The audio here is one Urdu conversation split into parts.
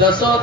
10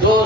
2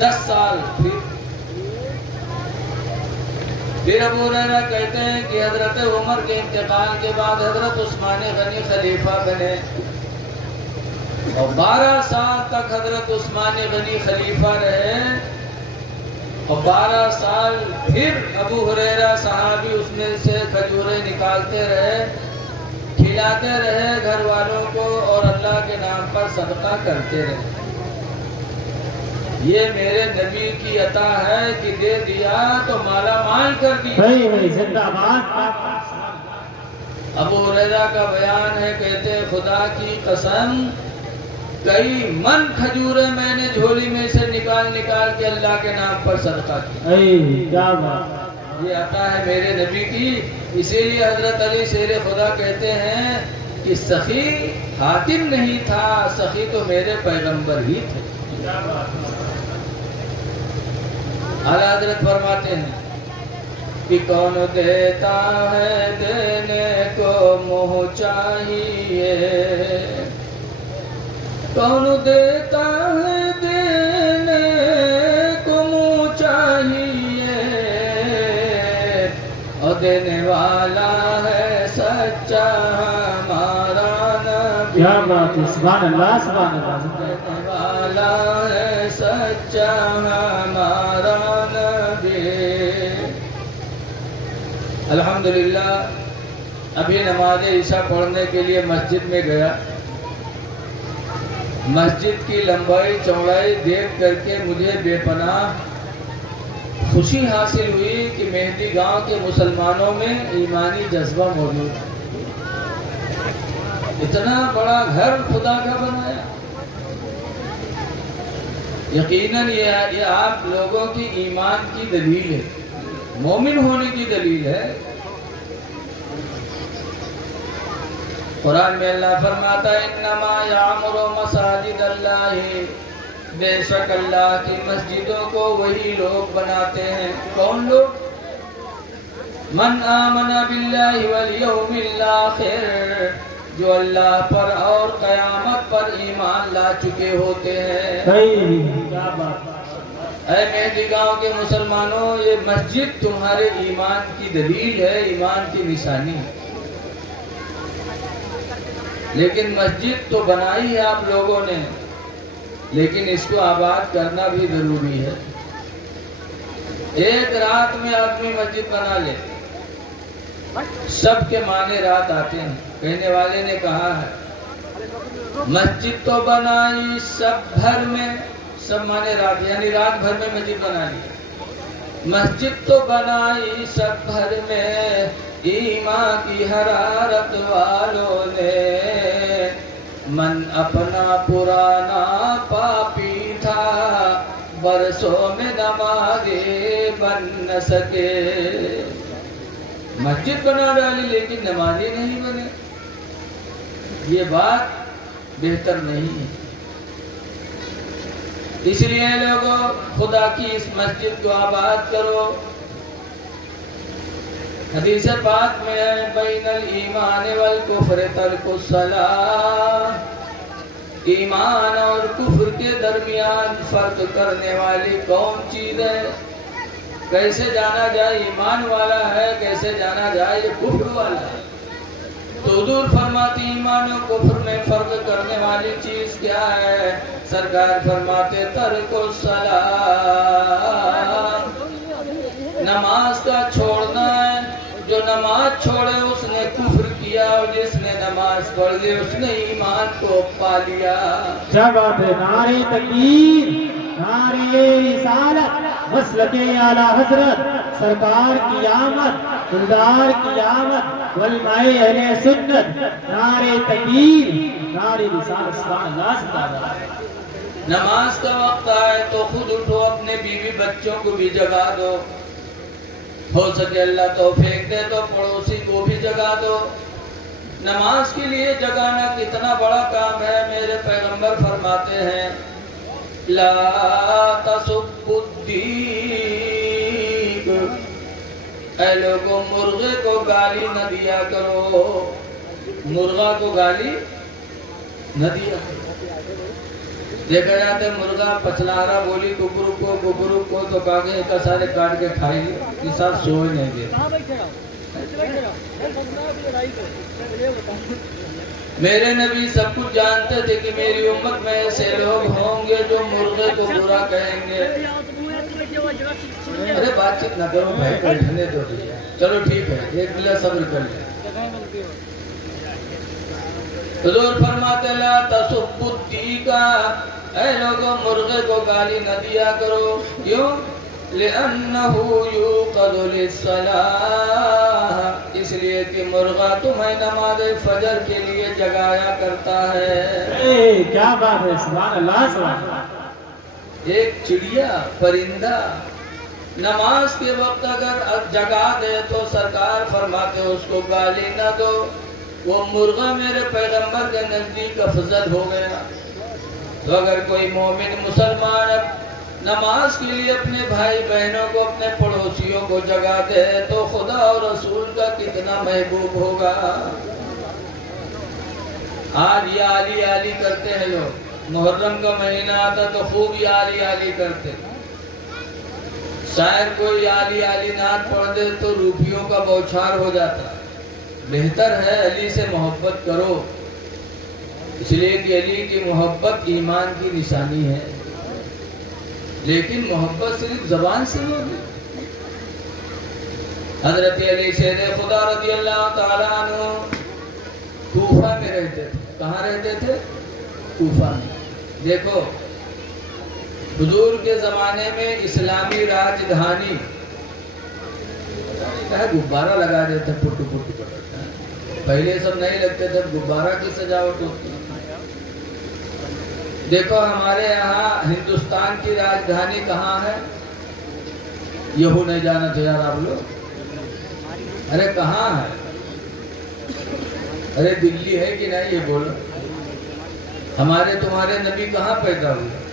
10 سال پھر ابو ہریرہ کہتے ہیں کہ حضرت عمر کے انتقال کے بعد حضرت عثمان غنی خلیفہ بنے اور 12 سال تک حضرت عثمان غنی خلیفہ رہے اور 12 سال پھر ابو ہریرہ صحابی اس میں سے کھجوریں نکالتے رہے، کھلاتے رہے گھر والوں کو اور اللہ کے نام پر صدقہ کرتے رہے۔ یہ میرے نبی کی عطا ہے کہ دے دیا تو مالا مال کر دیا۔ ابو ہریرہ کا بیان ہے، کہتے ہیں خدا کی قسم کئی من کھجوریں میں نے جھولی میں سے نکال کے اللہ کے نام پر صدقہ کیا۔ یہ عطا ہے میرے نبی کی، اسی لیے حضرت علی شیر خدا کہتے ہیں کہ سخی حاتم نہیں تھا، سخی تو میرے پیغمبر ہی تھے۔ اعلیٰ حضرت فرماتے ہیں کہ کون دیتا ہے دینے کو منہ چاہیے، کون دیتا ہے دینے کو منہ چاہیے، اور دینے والا ہے سچا ہمارا نبی۔ کیا بات ہے، سبحان اللہ سبحان اللہ۔ دینے والا ہے سچا ہمارا نبی۔ الحمدللہ ابھی نماز عشاء پڑھنے کے لیے مسجد میں گیا، مسجد کی لمبائی چوڑائی دیکھ کر کے مجھے بے پناہ خوشی حاصل ہوئی کہ مہدی گاؤں کے مسلمانوں میں ایمانی جذبہ موجود ہے۔ اتنا بڑا گھر خدا کا بنایا، یقیناً یہ آپ لوگوں کی ایمان کی دلیل ہے، مومن ہونے کی دلیل ہے۔ قرآن میں اللہ فرماتا ہے انما یعمر مساجد اللہ، بے شک اللہ کی مسجدوں کو وہی لوگ بناتے ہیں۔ کون لوگ؟ من آمن باللہ والیوم الاخر، جو اللہ پر اور قیامت پر ایمان لا چکے ہوتے ہیں۔ اے مہدی گاؤں کے مسلمانوں، یہ مسجد تمہارے ایمان کی دلیل ہے، ایمان کی نشانی ہے۔ لیکن مسجد تو بنائی ہے آپ لوگوں نے، لیکن اس کو آباد کرنا بھی ضروری ہے۔ ایک رات میں آدمی مسجد بنا لے، سب کے معنی رات آتے ہیں۔ کہنے والے نے کہا ہے مسجد تو بنائی سب بھر میں، سب معنی رات، یعنی رات بھر میں مسجد بنا لی۔ مسجد تو بنائی سب بھر میں، ایمان کی حرارت والوں نے، من اپنا پرانا پاپی تھا، برسوں میں نمازی بن نہ سکے۔ مسجد بنا ڈالی لیکن نمازی نہیں بنے، یہ بات بہتر نہیں ہے۔ اس لیے لوگوں خدا کی اس مسجد کو آباد کرو۔ حدیث پاک میں ہے بین الایمان والکفر ترک الصلاۃ، ایمان اور کفر کے درمیان فرق کرنے والی کون چیز ہے؟ کیسے جانا جائے ایمان والا ہے، کیسے جانا جائے یہ کفر والا ہے؟ تو حضور فرماتی ایمان و کفر میں فرق کرنے والی چیز کیا ہے؟ سرکار فرماتے ترک الصلاۃ، نماز کا چھوڑنا ہے۔ جو نماز چھوڑے اس نے کفر کیا، اور جس نے نماز پڑھ لی اس نے ایمان کو پا لیا۔ کیا بات ہے، نعرہ تکبیر، نعرہ رسالت، مسلک اعلیٰ حضرت سرکار کی آمد، دلدار کی آمد، علماء اہل سنت، نعرہ تکبیر، نعرہ رسالت، سبحان اللہ سبحان اللہ۔ نماز کا وقت آئے تو خود اٹھو، اپنے بیوی بچوں کو بھی جگا دو، ہو سکے اللہ توفیق دے تو پڑوسی کو بھی جگا دو۔ نماز کے لیے جگانا کتنا بڑا کام ہے۔ میرے پیغمبر فرماتے ہیں لا تسبوا الدیگ، اے لوگوں مرغے کو گالی نہ دیا کرو، مرغا کو گالی نہ دیا کرو۔ دیکھا جاتا ہے مرغا پچلارا بولی ککرو کو تو کاغذ کا سارے کاٹ کے کھائی لے، یہ سب سوئے نہیں دے۔ میرے نبی سب کچھ جانتے تھے کہ میری امت میں ایسے لوگ ہوں گے جو مرغے کو برا کہیں گے۔ ارے بات چیت نہ کرو بھائی، بیٹھنے دو، چلو ٹھیک ہے، ایک ملا صبر کر لیں۔ حضور فرماتے لا تسبوا الدیکا، اے لوگوں مرغے کو گالی نہ دیا کرو، کیوں؟ لِأَنَّهُ يُوقَظُ لِلصَّلَاةِ، اس لیے کہ مرغا تمہیں نماز فجر کے لیے جگایا کرتا ہے۔ کیا بات ہے، سبحان اللہ سبحان اللہ۔ ایک چڑیا پرندہ نماز کے وقت اگر جگا دے تو سرکار فرماتے اس کو گالی نہ دو، وہ مرغا میرے پیغمبر کے نزدیک افضل ہو گیا۔ تو اگر کوئی مومن مسلمان نماز کے لیے اپنے بھائی بہنوں کو، اپنے پڑوسیوں کو جگا دے تو خدا اور رسول کا کتنا محبوب ہوگا۔ آج یہ علی علی کرتے ہیں لوگ، محرم کا مہینہ آتا تو خوب یہ علی علی کرتے، شاید کوئی علی علی نعت پڑھ دے تو روپیوں کا بوچھار ہو جاتا۔ بہتر ہے علی سے محبت کرو، اس لیے کہ علی کی محبت ایمان کی نشانی ہے، لیکن محبت صرف زبان سے ہوگی۔ حضرت علی شیر خدا رضی اللہ تعالیٰ عنہ کوفہ میں رہتے تھے۔ کہاں رہتے تھے؟ کوفہ میں۔ دیکھو حضور کے زمانے میں اسلامی راجدھانی غبارہ لگا دیتے، پھٹو پھٹو پڑتا ہے، پہلے سب نہیں لگتے تھے، غبارہ کی سجاوٹ ہوتی ہے۔ دیکھو ہمارے یہاں ہندوستان کی راجدھانی کہاں ہے؟ یہو نہیں جانا تھا یار آپ لوگ، ارے کہاں ہے؟ ارے دلی ہے کہ نہیں یہ بولو۔ ہمارے تمہارے نبی کہاں پیدا ہوئے؟